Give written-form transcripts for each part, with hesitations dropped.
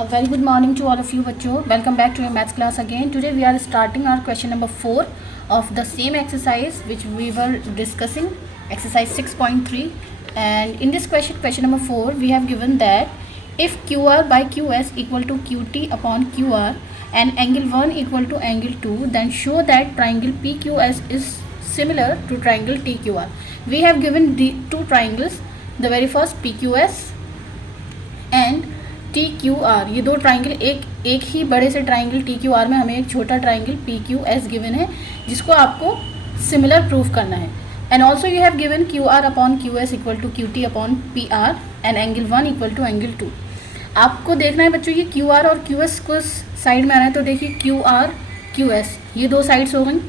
A very good morning to all of you बच्चों. Welcome back to your maths class again. Today we are starting our question number 4 of the same exercise which we were discussing, exercise 6.3. And in this question number 4, we have given that if QR by QS equal to QT upon QR and angle 1 equal to angle 2, then show that triangle PQS is similar to triangle TQR. We have given the two triangles, the very first PQS and TQR. ये दो triangle एक ही बड़े से triangle TQR में हमें एक छोटा triangle PQS given है जिसको आपको सिमिलर प्रूफ करना है. And also you have given QR upon QS equal to QT upon PR and angle 1 equal to angle 2. आपको देखना है बच्चों ये QR और QS को साइड में आना है. तो देखिए QR QS ये दो साइड्स हो गई.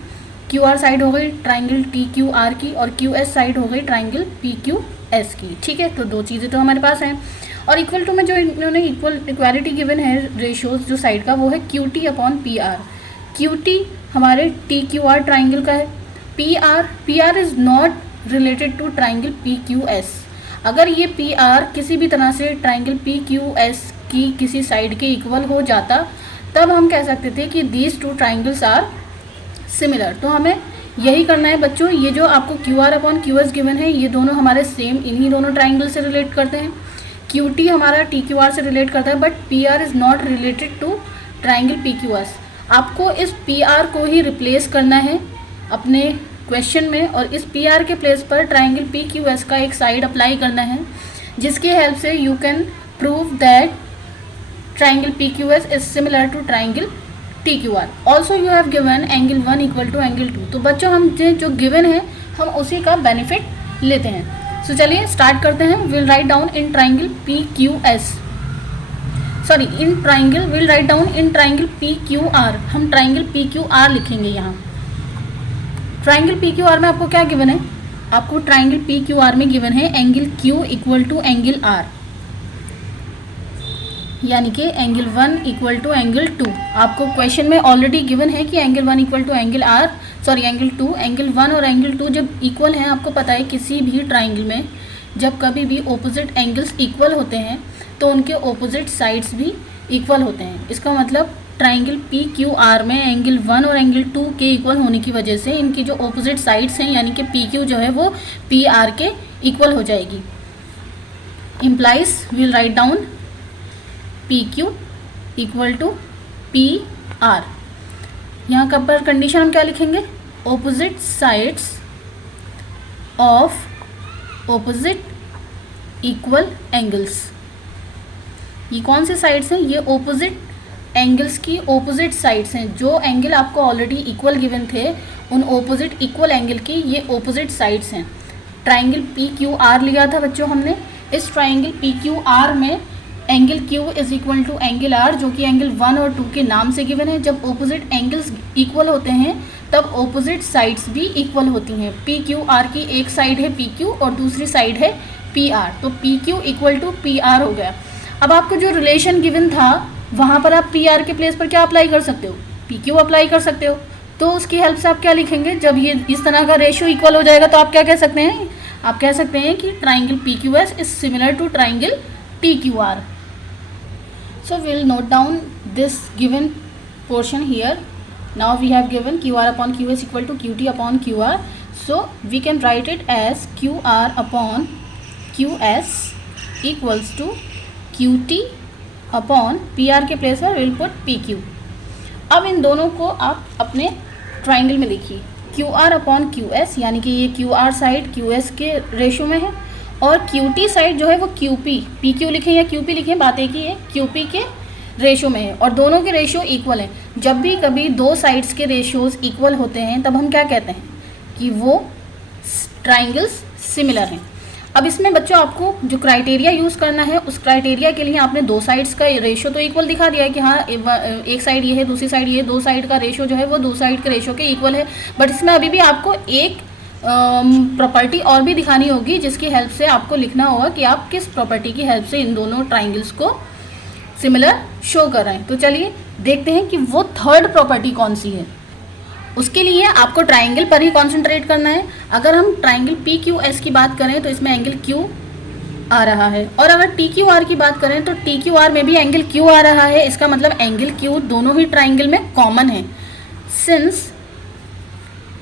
QR साइड हो गई ट्राइंगल TQR की और QS साइड हो गई ट्राइंगल PQS की. ठीक है, तो दो चीज़ें तो हमारे पास हैं. और इक्वल टू में जो इन्होंने इक्वालिटी गिवन है रेशियोज जो साइड का वो है QT अपॉन PR. QT हमारे TQR ट्राइंगल का है. PR is not related to triangle PQS. अगर ये PR किसी भी तरह से ट्राइंगल PQS की किसी साइड के इक्वल हो जाता तब हम कह सकते थे कि these two triangles are similar. तो हमें यही करना है बच्चों. ये जो आपको QR अपॉन QS गिवन है ये दोनों हमारे सेम इन्हीं दोनों ट्राइंगल से रिलेट करते हैं. QT हमारा TQR से रिलेट करता है but PR is not related to triangle PQS. आपको इस PR को ही रिप्लेस करना है अपने क्वेश्चन में और इस PR के प्लेस पर ट्राइंगल PQS का एक साइड अप्लाई करना है जिसकी हेल्प से you can prove that triangle PQS is similar to triangle TQR. Also you have given angle 1 equal to angle 2. तो बच्चों हम जो गिवन है हम उसी का बेनिफिट लेते हैं. सो चलिए स्टार्ट करते हैं. Will write down in triangle PQS will write down in triangle PQR. हम ट्राइंगल PQR लिखेंगे यहाँ. ट्राइंगल PQR में आपको क्या गिवन है? आपको ट्राइंगल PQR में गिवन है angle Q equal to angle R, यानी कि एंगल 1 इक्वल टू एंगल 2. आपको क्वेश्चन में ऑलरेडी गिवन है कि angle 1 equal to angle angle 2. Angle 1 और एंगल 2 जब इक्वल हैं आपको पता है किसी भी ट्राइंगल में जब कभी भी ऑपोजिट एंगल्स इक्वल होते हैं तो उनके ऑपोजिट साइड्स भी इक्वल होते हैं. इसका मतलब ट्राइंगल PQR में एंगल 1 और एंगल 2 के इक्वल होने की वजह से इनकी जो ऑपोजिट साइड्स हैं यानी कि PQ जो है वो PR के इक्वल हो जाएगी. Implies will write down PQ equal to PR. यहाँ का पर कंडीशन हम क्या लिखेंगे? Opposite sides of opposite equal angles. ये कौन से साइड्स हैं? ये ऑपोजिट एंगल्स की ऑपोजिट साइड्स हैं. जो एंगल आपको ऑलरेडी इक्वल गिवन थे उन ऑपोजिट इक्वल एंगल की ये ऑपोजिट साइड्स हैं. ट्राइंगल PQR लिया था बच्चों हमने. इस ट्राइंगल PQR में angle Q is equal to angle R जो कि एंगल 1 और 2 के नाम से गिवन है. जब ऑपोजिट एंगल्स इक्वल होते हैं तब ऑपोजिट साइड्स भी इक्वल होती हैं. PQR की एक साइड है PQ और दूसरी साइड है PR. तो PQ इक्वल टू PR हो गया. अब आपको जो रिलेशन गिवन था वहाँ पर आप PR के प्लेस पर क्या अप्लाई कर सकते हो? PQ अप्लाई कर सकते हो. तो उसकी हेल्प से आप क्या लिखेंगे? जब ये इस तरह का रेशियो इक्वल हो जाएगा तो आप क्या कह सकते हैं? आप कह सकते हैं कि triangle PQS is similar to triangle TQR. So we'll note down this given portion here. Now we have given QR upon QS equal to QT upon QR. So we can write it as QR upon QS equals to QT upon PR के place पर we'll put PQ. अब इन दोनों को आप अपने triangle में लिखिए. QR upon QS यानी कि ये QR साइड QS के रेशो में है और QT साइड जो है वो PQ लिखें या QP लिखें, बात एक ही है, QP के रेशो में है और दोनों के रेशो इक्वल हैं. जब भी कभी दो साइड्स के रेशियोज इक्वल होते हैं तब हम क्या कहते हैं कि वो ट्राइंगल्स सिमिलर हैं. अब इसमें बच्चों आपको जो क्राइटेरिया यूज़ करना है उस क्राइटेरिया के लिए आपने दो साइड्स का रेशो तो इक्वल दिखा दिया है कि हाँ एक साइड ये है दूसरी साइड ये है. दो साइड का रेशो जो है वो दो साइड के रेशो के इक्वल है. बट इसमें अभी भी आपको एक प्रॉपर्टी और भी दिखानी होगी जिसकी हेल्प से आपको लिखना होगा कि आप किस प्रॉपर्टी की हेल्प से इन दोनों ट्राइंगल्स को सिमिलर शो कर रहे हैं. तो चलिए देखते हैं कि वो थर्ड प्रॉपर्टी कौन सी है. उसके लिए आपको ट्राइंगल पर ही कॉन्सेंट्रेट करना है. अगर हम ट्राइंगल PQS की बात करें तो इसमें एंगल Q आ रहा है। और अगर टी क्यू आर की बात करें तो टी क्यू आर में भी एंगल क्यू आ रहा है, इसका मतलब एंगल क्यू दोनों ही ट्राइंगल में कॉमन है। Since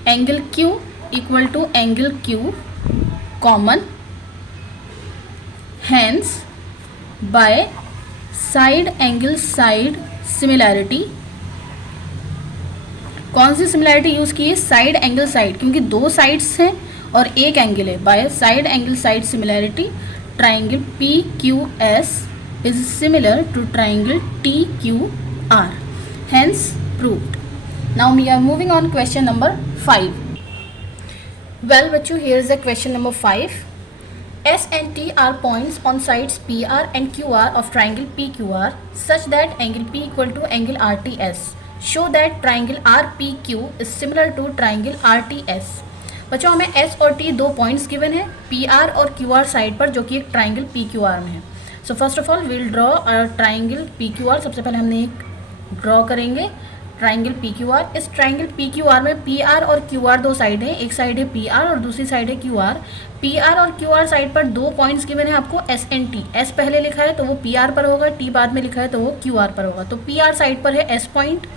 angle Q equal to angle Q common, hence by side angle side similarity, कौन सी सिमिलैरिटी यूज की है? साइड एंगल साइड, क्योंकि दो साइड्स हैं और एक एंगल है। By side angle side similarity triangle P Q S is similar to triangle T Q R, hence proved. Now we are moving on question number 5. Well बच्चों, here is the question number 5. S and T are points on sides PR and QR of triangle PQR such that angle P equal to angle RTS. Show that triangle RPQ is similar to triangle RTS. बच्चों हमें S और T दो points given है PR और QR side पर, जो कि एक ट्राइंगल PQR में है. सो first of all will draw triangle PQR. सबसे पहले हमने एक ड्रॉ करेंगे ट्राइंगल PQR. इस ट्राइंगल PQR में PR और QR दो साइड है, एक साइड है PR और दूसरी साइड है QR. PR और QR साइड पर दो पॉइंट्स गिवन है आपको S एंड T. S पहले लिखा है तो वो PR पर होगा, T बाद में लिखा है तो वो QR पर होगा. तो PR साइड पर है S पॉइंट,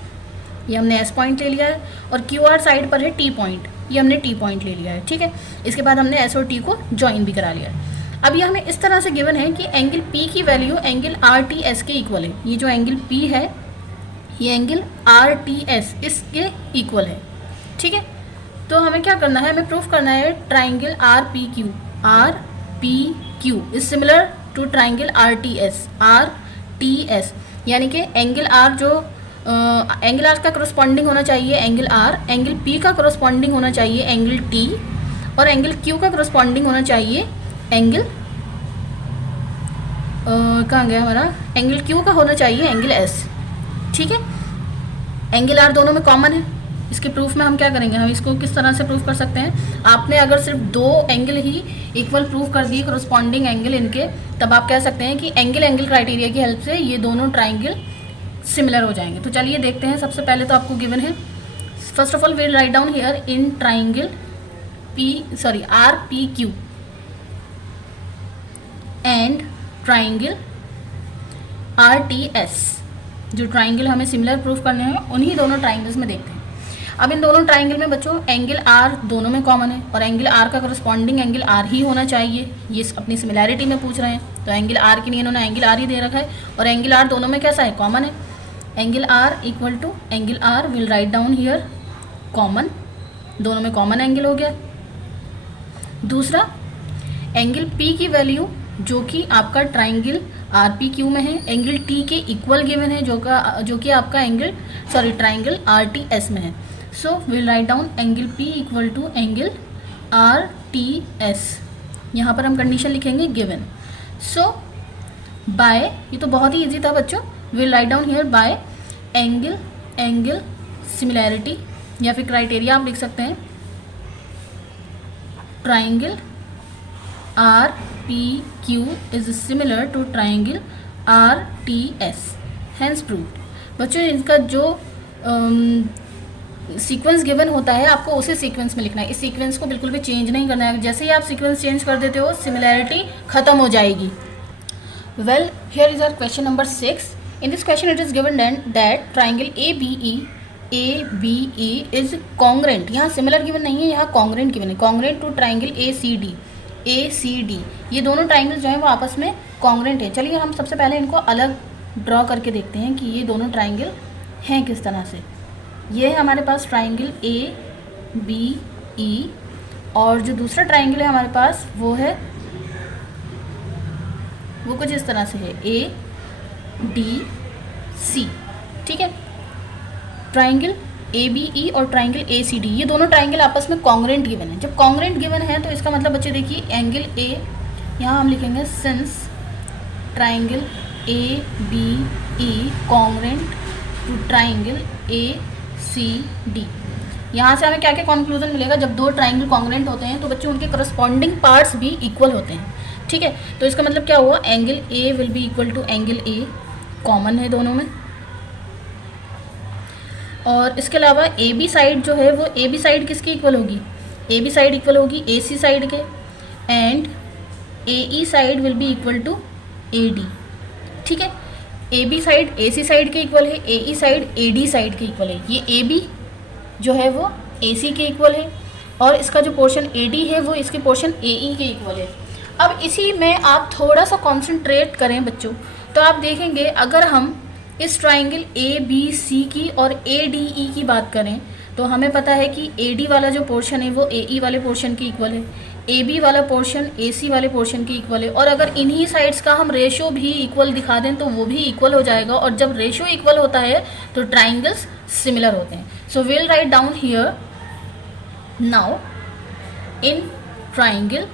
ये हमने S पॉइंट ले लिया है, और QR साइड पर है T पॉइंट, ये हमने T पॉइंट ले लिया है. ठीक है, इसके बाद हमने S और T को ज्वाइन भी करा लिया है. अब ये हमें इस तरह से गिवन है कि एंगल P की वैल्यू एंगल RTS के इक्वल है. ये जो एंगल P है ये एंगल RTS इसके इक्वल है. ठीक है, तो हमें क्या करना है, हमें प्रूफ करना है triangle RPQ is similar to triangle RTS, यानी कि एंगल R जो एंगल R का करस्पॉन्डिंग होना चाहिए एंगल R, एंगल P का करस्पॉन्डिंग होना चाहिए एंगल T, और एंगल Q का करस्पॉन्डिंग होना चाहिए एंगल कहाँ गया हमारा, एंगल Q का होना चाहिए एंगल S. ठीक है, एंगल R दोनों में कॉमन है. इसके प्रूफ में हम क्या करेंगे, हम इसको किस तरह से प्रूफ कर सकते हैं. आपने अगर सिर्फ दो एंगल ही इक्वल प्रूफ कर दिए करस्पॉन्डिंग एंगल इनके, तब आप कह सकते हैं कि एंगल क्राइटेरिया की हेल्प से ये दोनों ट्राइंगल सिमिलर हो जाएंगे. तो चलिए देखते हैं. सबसे पहले तो आपको गिवन है, first of all will write down here in triangle RPQ and triangle RTS. जो ट्राइंगल हमें सिमिलर प्रूफ करने हैं उन्हीं दोनों ट्राइंगल्स में देखते हैं. अब इन दोनों ट्राइंगल में बच्चों एंगल R दोनों में कॉमन है, और एंगल R का करस्पॉन्डिंग एंगल R ही होना चाहिए. ये अपनी सिमिलैरिटी में पूछ रहे हैं, तो एंगल R के लिए इन्होंने एंगल R ही दे रखा है, और एंगल R दोनों में कैसा है, कॉमन है. Angle R equal to angle R will write down here common, दोनों में कॉमन एंगल हो गया. दूसरा एंगल P की वैल्यू जो कि आपका ट्राइंगल RPQ में है, एंगल T के इक्वल गिवन है जो कि आपका ट्राइंगल RTS में है. So will write down angle P equal to angle RTS. यहाँ पर हम कंडीशन लिखेंगे गिवन. सो बाय, ये तो बहुत ही इजी था बच्चों, will write down here bye angle similarity, या फिर क्राइटेरिया आप लिख सकते हैं, triangle RPQ is similar to triangle RTS, hence proved. बच्चों इनका जो सीक्वेंस गिवन होता है आपको उसी सीक्वेंस में लिखना है. इस सीक्वेंस को बिल्कुल भी चेंज नहीं करना है. जैसे ही आप सीक्वेंस चेंज कर देते हो सिमिलैरिटी खत्म हो जाएगी. Well here is our question number 6. In this question it is given that triangle ABE is congruent. यहाँ सिमिलर गिवन नहीं है, यहाँ कॉन्ग्रेंट गिवन है. Congruent to triangle ACD. ये दोनों ट्राइंगल जो हैं वो आपस में कॉन्ग्रेंट है. चलिए हम सबसे पहले इनको अलग ड्रॉ करके देखते हैं कि ये दोनों ट्राइंगल हैं किस तरह से. ये है हमारे पास ट्राइंगल ABE, और जो दूसरा ट्राइंगल है हमारे पास वो कुछ इस तरह से है ADC. ठीक है, ट्राइंगल ABE और ट्राइंगल ACD ये दोनों ट्राइंगल आपस में कॉन्ग्रेंट गिवन है. जब कॉन्ग्रेंट गिवन है तो इसका मतलब बच्चे देखिए एंगल A, यहाँ हम लिखेंगे since triangle ABE congruent to triangle ACD. यहाँ से हमें क्या क्या कंक्लूजन मिलेगा, जब दो ट्राइंगल कॉन्ग्रेंट होते हैं तो बच्चों उनके करस्पॉन्डिंग पार्ट्स भी इक्वल होते हैं. ठीक है, तो इसका मतलब क्या हुआ, angle A will be equal to angle A, common है दोनों में. और इसके अलावा AB साइड जो है वो AB साइड किसकी इक्वल होगी, AB साइड इक्वल होगी AC साइड के, and AE side will be equal to AD, ठीक है। AB साइड AC साइड के इक्वल है, AE साइड AD साइड के इक्वल है। ये AB जो है वो AC के इक्वल है और इसका जो पोर्शन AD है वो इसके पोर्शन AE के इक्वल है। अब इसी में आप थोड़ा सा कॉन्सेंट्रेट करें बच्चों, तो आप देखेंगे अगर हम इस ट्राइंगल ABC की और ADE की बात करें तो हमें पता है कि AD वाला जो पोर्शन है वो AE वाले पोर्शन के इक्वल है, AB वाला पोर्शन AC वाले पोर्शन के इक्वल है। और अगर इन्हीं साइड्स का हम रेशो भी इक्वल दिखा दें तो वो भी इक्वल हो जाएगा, और जब रेशो इक्वल होता है तो ट्राइंगल्स सिमिलर होते हैं। सो will write down here now in triangle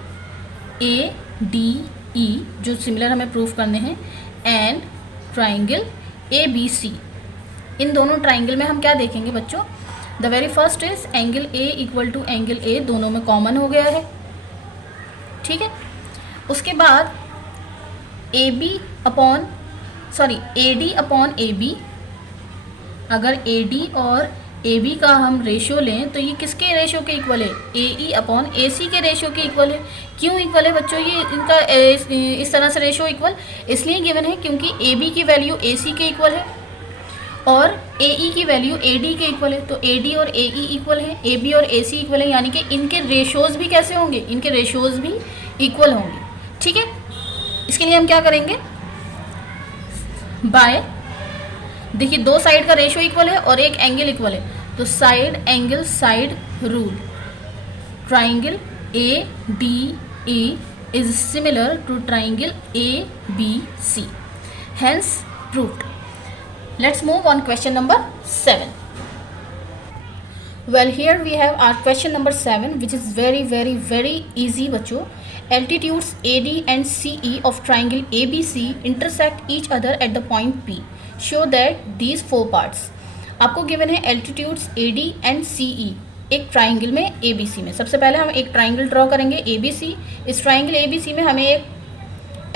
ADE जो सिमिलर हमें प्रूव करने हैं एंड ट्राइंगल ABC, इन दोनों ट्राइंगल में हम क्या देखेंगे बच्चों, the very first is angle A equal to angle A, दोनों में कॉमन हो गया है, ठीक है। उसके बाद AD अपॉन AB, अगर AD और AB का हम रेशियो लें तो ये किसके रेशियो के इक्वल है, AE अपॉन AC के रेशियो के इक्वल है। क्यों इक्वल है बच्चों, ये इनका इस तरह से रेशियो इक्वल इसलिए गिवन है क्योंकि AB की वैल्यू AC के इक्वल है और AE की वैल्यू AD के इक्वल है। तो AD और AE इक्वल है, AB और AC इक्वल है, यानी कि इनके रेशियोज़ भी कैसे होंगे, इनके रेशियोज़ भी इक्वल होंगे, ठीक है। इसके लिए हम क्या करेंगे, बाय देखिए दो साइड का रेशियो इक्वल है और एक एंगल इक्वल है, तो side angle side rule, triangle ADE is similar to triangle ABC, hence proved. Let's move on question number 7. Well, here we have our question number 7, which is very easy बच्चों। Altitudes AD and CE of triangle ABC intersect each other at the point P. Show that these four parts. आपको given है altitudes AD and CE एक triangle में ABC में। सबसे पहले हम एक ट्राइंगल ड्रॉ करेंगे ABC। इस ट्राइंगल ABC में हमें एक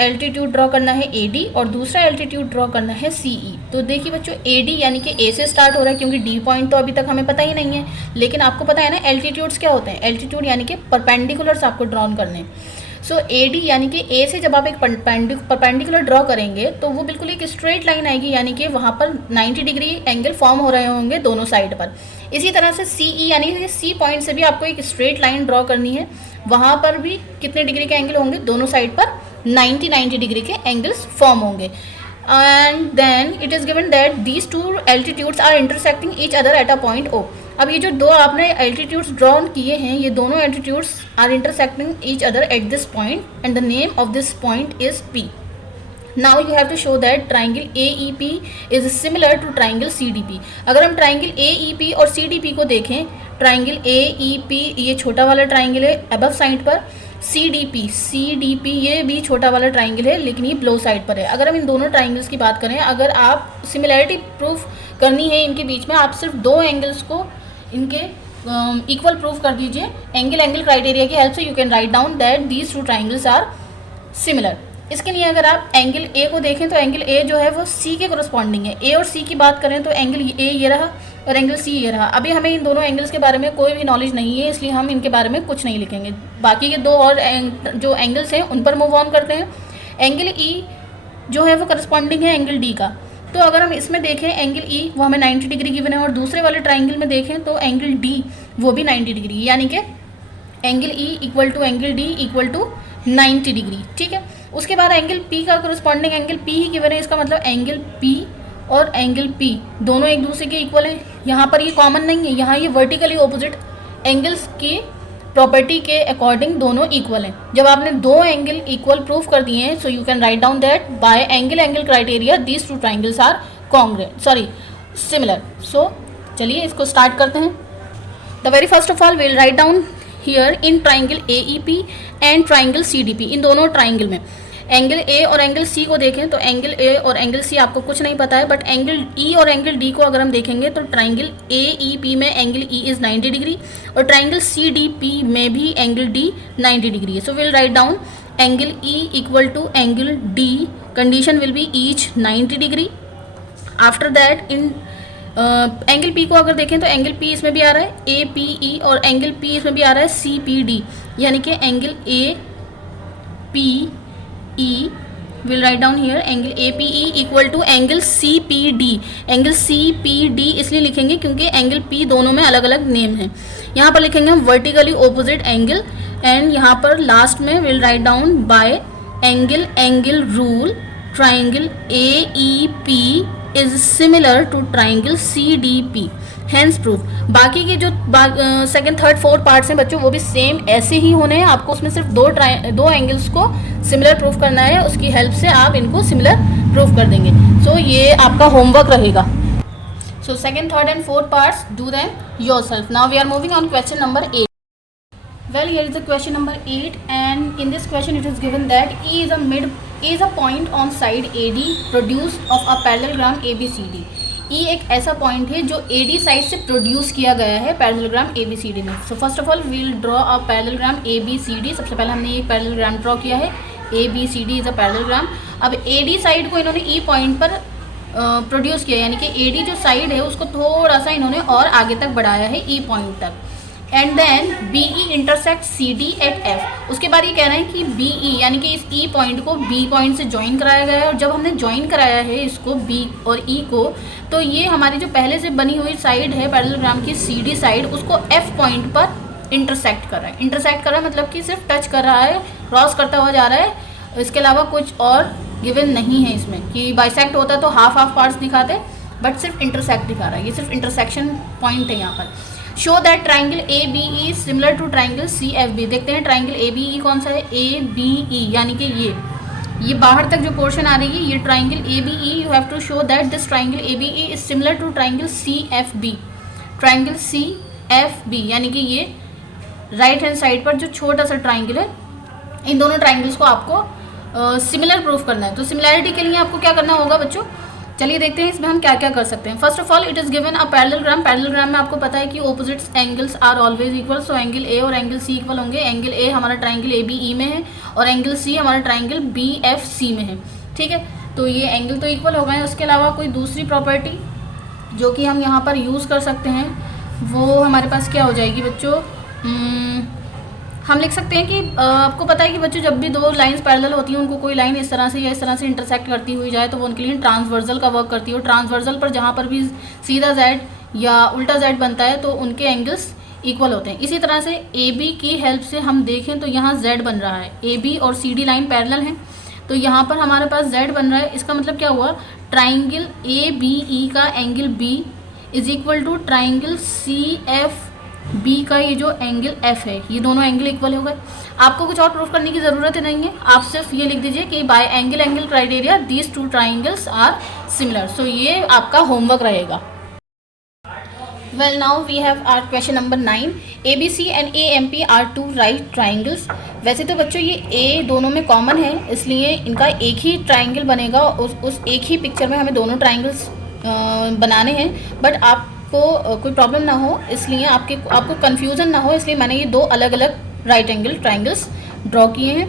एल्टीट्यूड ड्रॉ करना है AD और दूसरा एल्टीट्यूड ड्रॉ करना है CE। तो देखिए बच्चों AD यानी कि A से स्टार्ट हो रहा है क्योंकि D पॉइंट तो अभी तक हमें पता ही नहीं है, लेकिन आपको पता है ना एल्टीट्यूड्स क्या होते हैं, एल्टीट्यूड यानी कि परपेंडिकुलर्स आपको ड्रॉ करने हैं। सो AD यानी कि A से जब आप एक परपेंडिकुलर ड्रॉ करेंगे तो वो बिल्कुल एक स्ट्रेट लाइन आएगी, यानी कि वहाँ पर 90 डिग्री एंगल फॉर्म हो रहे होंगे दोनों साइड पर। इसी तरह से CE यानी कि C पॉइंट से भी आपको एक स्ट्रेट लाइन ड्रॉ करनी है, वहाँ पर भी कितने डिग्री के एंगल होंगे, दोनों साइड पर 90 डिग्री के एंगल्स फॉर्म होंगे। And then it is given that these two altitudes are intersecting each other at a point O। अब ये जो दो आपने एल्टीट्यूड्स ड्रॉ किए हैं, ये दोनों altitudes are intersecting each other at this point and the name of this point is P। Now you have to show that triangle AEP is similar to triangle CDP। अगर हम triangle AEP और CDP को देखें, triangle AEP ये छोटा वाला triangle है above side पर, CDP ये भी छोटा वाला ट्राइंगल है लेकिन ये below साइड पर है। अगर हम इन दोनों ट्राइंगल्स की बात करें, अगर आप सिमिलैरिटी प्रूफ करनी है इनके बीच में, आप सिर्फ दो एंगल्स को इनके इक्वल प्रूफ कर दीजिए एंगल क्राइटेरिया की हेल्प से। You can write down that these two triangles are similar. इसके लिए अगर आप एंगल A को देखें तो एंगल A जो है वो C के कोरस्पॉन्डिंग है। A और C की बात करें तो एंगल A ये रहा और एंगल C ये रहा। अभी हमें इन दोनों एंगल्स के बारे में कोई भी नॉलेज नहीं है, इसलिए हम इनके बारे में कुछ नहीं लिखेंगे। बाकी के दो और जो एंगल्स हैं उन पर मूव ऑन करते हैं। एंगल E जो है वो करस्पॉन्डिंग है एंगल D का। तो अगर हम इसमें देखें एंगल E वो हमें 90 डिग्री गिवन है और दूसरे वाले ट्राइंगल में देखें तो एंगल D वो भी 90 डिग्री, यानी कि angle E equal to angle D equal to 90 degree, ठीक है। उसके बाद एंगल P का कोरस्पॉन्डिंग एंगल P ही गिवन है, इसका मतलब एंगल P और एंगल P दोनों एक दूसरे के इक्वल हैं। यहाँ पर ये कॉमन नहीं है, यहाँ ये वर्टिकली ऑपोजिट एंगल्स की प्रॉपर्टी के अकॉर्डिंग दोनों इक्वल हैं। जब आपने दो एंगल इक्वल प्रूफ कर दिए हैं, so you can write down that by angle criteria these two triangles are similar. So चलिए इसको स्टार्ट करते हैं। The very first of all will write down here in triangle AEP and triangle CDP। इन दोनों triangle में angle A और angle C को देखें तो एंगल A और एंगल C आपको कुछ नहीं पता है, बट एंगल E और एंगल D को अगर हम देखेंगे तो ट्राइंगल AEP में एंगल E इज़ 90 डिग्री और ट्राइंगल CDP में भी एंगल D 90 डिग्री है। So will write down angle E equal to angle D, condition will be each 90 degree. After that in angle P को अगर देखें तो angle P इसमें भी आ रहा है APE और एंगल P इसमें भी आ रहा है CPD, यानी कि angle APE, we'll write down here angle APE equal to angle CPD. Angle CPD इसलिए लिखेंगे क्योंकि एंगल P दोनों में अलग अलग नेम है. यहाँ पर लिखेंगे हम वर्टिकली ऑपोजिट एंगल, एंड यहाँ पर लास्ट में will write down by angle rule triangle AEP is similar to triangle CDP, hence proof. बाकी के जो सेकंड थर्ड फोर्थ पार्ट्स हैं बच्चों वो भी सेम ऐसे ही होने हैं. आपको उसमें सिर्फ दो एंगल्स को सिमिलर प्रूफ करना है, उसकी हेल्प से आप इनको सिमिलर प्रूफ कर देंगे. सो ये आपका होमवर्क रहेगा. So second third and fourth parts do them yourself. Now we are moving on question number 8. Well, here is the question number 8, and in this question it is given that E is a point on side AD produced of a parallelogram ABCD. E एक ऐसा point है जो AD side से produce किया गया है parallelogram ABCD में. So first of all will draw a parallelogram ABCD. सबसे पहले हमने एक पैरेललोग्राम ड्रॉ किया है. ABCD is a parallelogram. अब AD साइड को इन्होंने E पॉइंट पर प्रोड्यूस किया, यानी कि AD जो साइड है उसको थोड़ा सा इन्होंने और आगे तक बढ़ाया है E पॉइंट तक. And then BE intersect CD at F. उसके बाद ये कह रहे हैं कि BE यानी कि इस E पॉइंट को B पॉइंट से ज्वाइन कराया गया है, और जब हमने ज्वाइन कराया है इसको B और E को, तो ये हमारी जो पहले से बनी हुई साइड है पैरेललोग्राम की CD साइड, उसको F पॉइंट पर इंटरसेक्ट कर रहा है. इंटरसेक्ट कर रहा है मतलब कि सिर्फ टच कर रहा है, क्रॉस करता हुआ जा रहा है. इसके अलावा कुछ और गिवन नहीं है इसमें कि बाइसेक्ट होता तो हाफ पार्ट्स दिखाते, बट सिर्फ इंटरसेक्ट दिखा रहा है. ये सिर्फ इंटरसेक्शन पॉइंट है यहाँ पर. Show that triangle ABE similar to triangle CFB. देखते हैं ट्राइंगल ABE कौन सा है. ABE यानी कि ये बाहर तक जो पोर्शन आ रही है ये triangle ABE. You have to show that this triangle ABE is similar to triangle CFB. Triangle CFB यानी कि ये राइट हैंड साइड पर जो छोटा सा ट्राइंगल है, इन दोनों ट्राइंगल्स को आपको सिमिलर प्रूफ करना है. तो सिमिलैरिटी के लिए आपको क्या करना होगा बच्चों, चलिए देखते हैं इसमें हम क्या क्या कर सकते हैं. First of all it is given a parallelogram. Parallelogram में आपको पता है कि opposites angles are always equal. So angle A और एंगल C इक्वल होंगे. एंगल A हमारा ट्राइंगल ABE में है और एंगल C हमारा ट्राइंगल BFC में है. ठीक है, तो ये एंगल तो इक्वल हो गए. उसके अलावा कोई दूसरी प्रॉपर्टी जो कि हम यहाँ पर यूज़ कर सकते हैं वो हमारे पास क्या हो जाएगी बच्चों. हम लिख सकते हैं कि आपको पता है कि बच्चों जब भी दो लाइंस पैरेलल होती हैं उनको कोई लाइन इस तरह से या इस तरह से इंटरसेक्ट करती हुई जाए तो वो उनके लिए ट्रांसवर्सल का वर्क करती है. और ट्रांसवर्सल पर जहाँ पर भी सीधा Z या उल्टा Z बनता है तो उनके एंगल्स इक्वल होते हैं. इसी तरह से AB की हेल्प से हम देखें तो यहाँ Z बन रहा है. AB और CD लाइन पैरेलल हैं तो यहाँ पर हमारे पास Z बन रहा है. इसका मतलब क्या हुआ, ट्राइंगल ABE का angle B is equal to triangle CFB का ये जो एंगल F है, ये दोनों एंगल इक्वल हो गए. आपको कुछ और प्रूफ करने की ज़रूरत ही नहीं है. आप सिर्फ ये लिख दीजिए कि by angle criteria these two triangles are similar. So ये आपका होमवर्क रहेगा. Well, now we have our question number 9. ABC and AMP are two right triangles. वैसे तो बच्चों ये A दोनों में कॉमन है इसलिए इनका एक ही ट्राइंगल बनेगा. उस एक ही पिक्चर में हमें दोनों ट्राइंगल्स बनाने हैं. बट आपको कोई प्रॉब्लम ना हो, इसलिए आपको कन्फ्यूज़न ना हो, इसलिए मैंने ये दो अलग अलग राइट एंगल ट्राइंगल्स ड्रॉ किए हैं.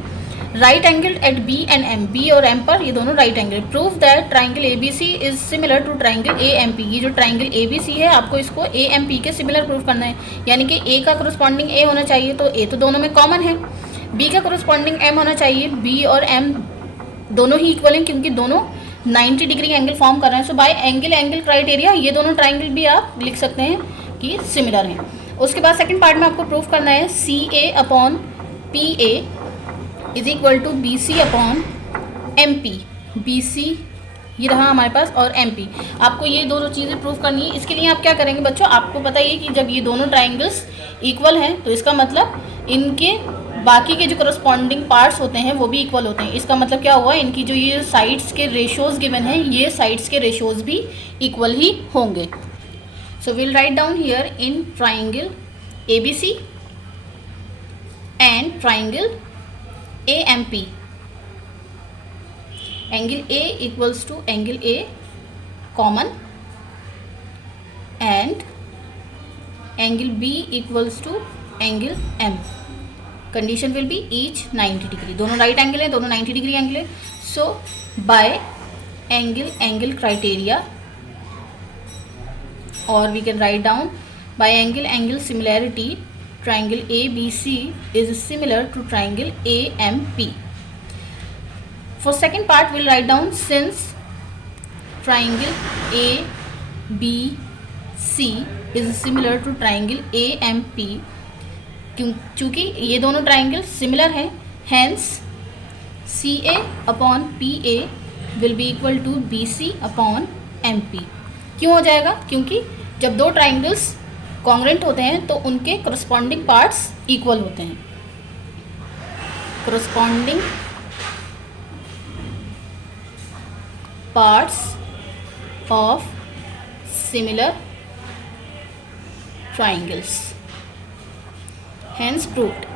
Right angle at B and M. B और M पर ये दोनों right angle. Prove that triangle ABC is similar to triangle AMP. ये जो ट्राइंगल ABC है आपको इसको AMP के सिमिलर प्रूव करना है. यानी कि A का करस्पॉन्डिंग A होना चाहिए, तो A तो दोनों में कॉमन है. B का करस्पॉन्डिंग M होना चाहिए. B और M दोनों ही इक्वल हैं क्योंकि दोनों 90 डिग्री एंगल फॉर्म कर रहे हैं. सो बाय एंगल क्राइटेरिया ये दोनों ट्राइंगल भी आप लिख सकते हैं कि सिमिलर हैं. उसके बाद सेकंड पार्ट में आपको प्रूव करना है CA upon PA is equal to BC upon MP. BC ये रहा हमारे पास और MP. आपको ये दोनों चीज़ें प्रूव करनी है. इसके लिए आप क्या करेंगे बच्चों, आपको पता ही है कि जब ये दोनों ट्राइंगल्स इक्वल हैं तो इसका मतलब इनके बाकी के जो करस्पॉन्डिंग पार्ट्स होते हैं वो भी इक्वल होते हैं. इसका मतलब क्या हुआ, इनकी जो ये साइड्स के रेशोज़ गिवन हैं ये साइड्स के रेशोज़ भी इक्वल ही होंगे. So will write down here in triangle ABC and triangle AMP. Angle A equals to angle A common and angle B equals to angle M. Condition will be each 90 degree. दोनों right angle है, दोनों 90 degree angle है. So by angle criteria और we can write down by angle similarity triangle ABC is similar to triangle AMP. For second part, we'll write down since triangle ABC is similar to triangle AMP, चूँकि ये दोनों triangle similar हैं, hence CA upon PA will be equal to BC upon MP। क्यों हो जाएगा? क्योंकि जब दो ट्राइंगल्स कॉन्ग्रेंट होते हैं तो उनके करस्पॉन्डिंग पार्ट्स इक्वल होते हैं। Corresponding parts of similar triangles, hence proved।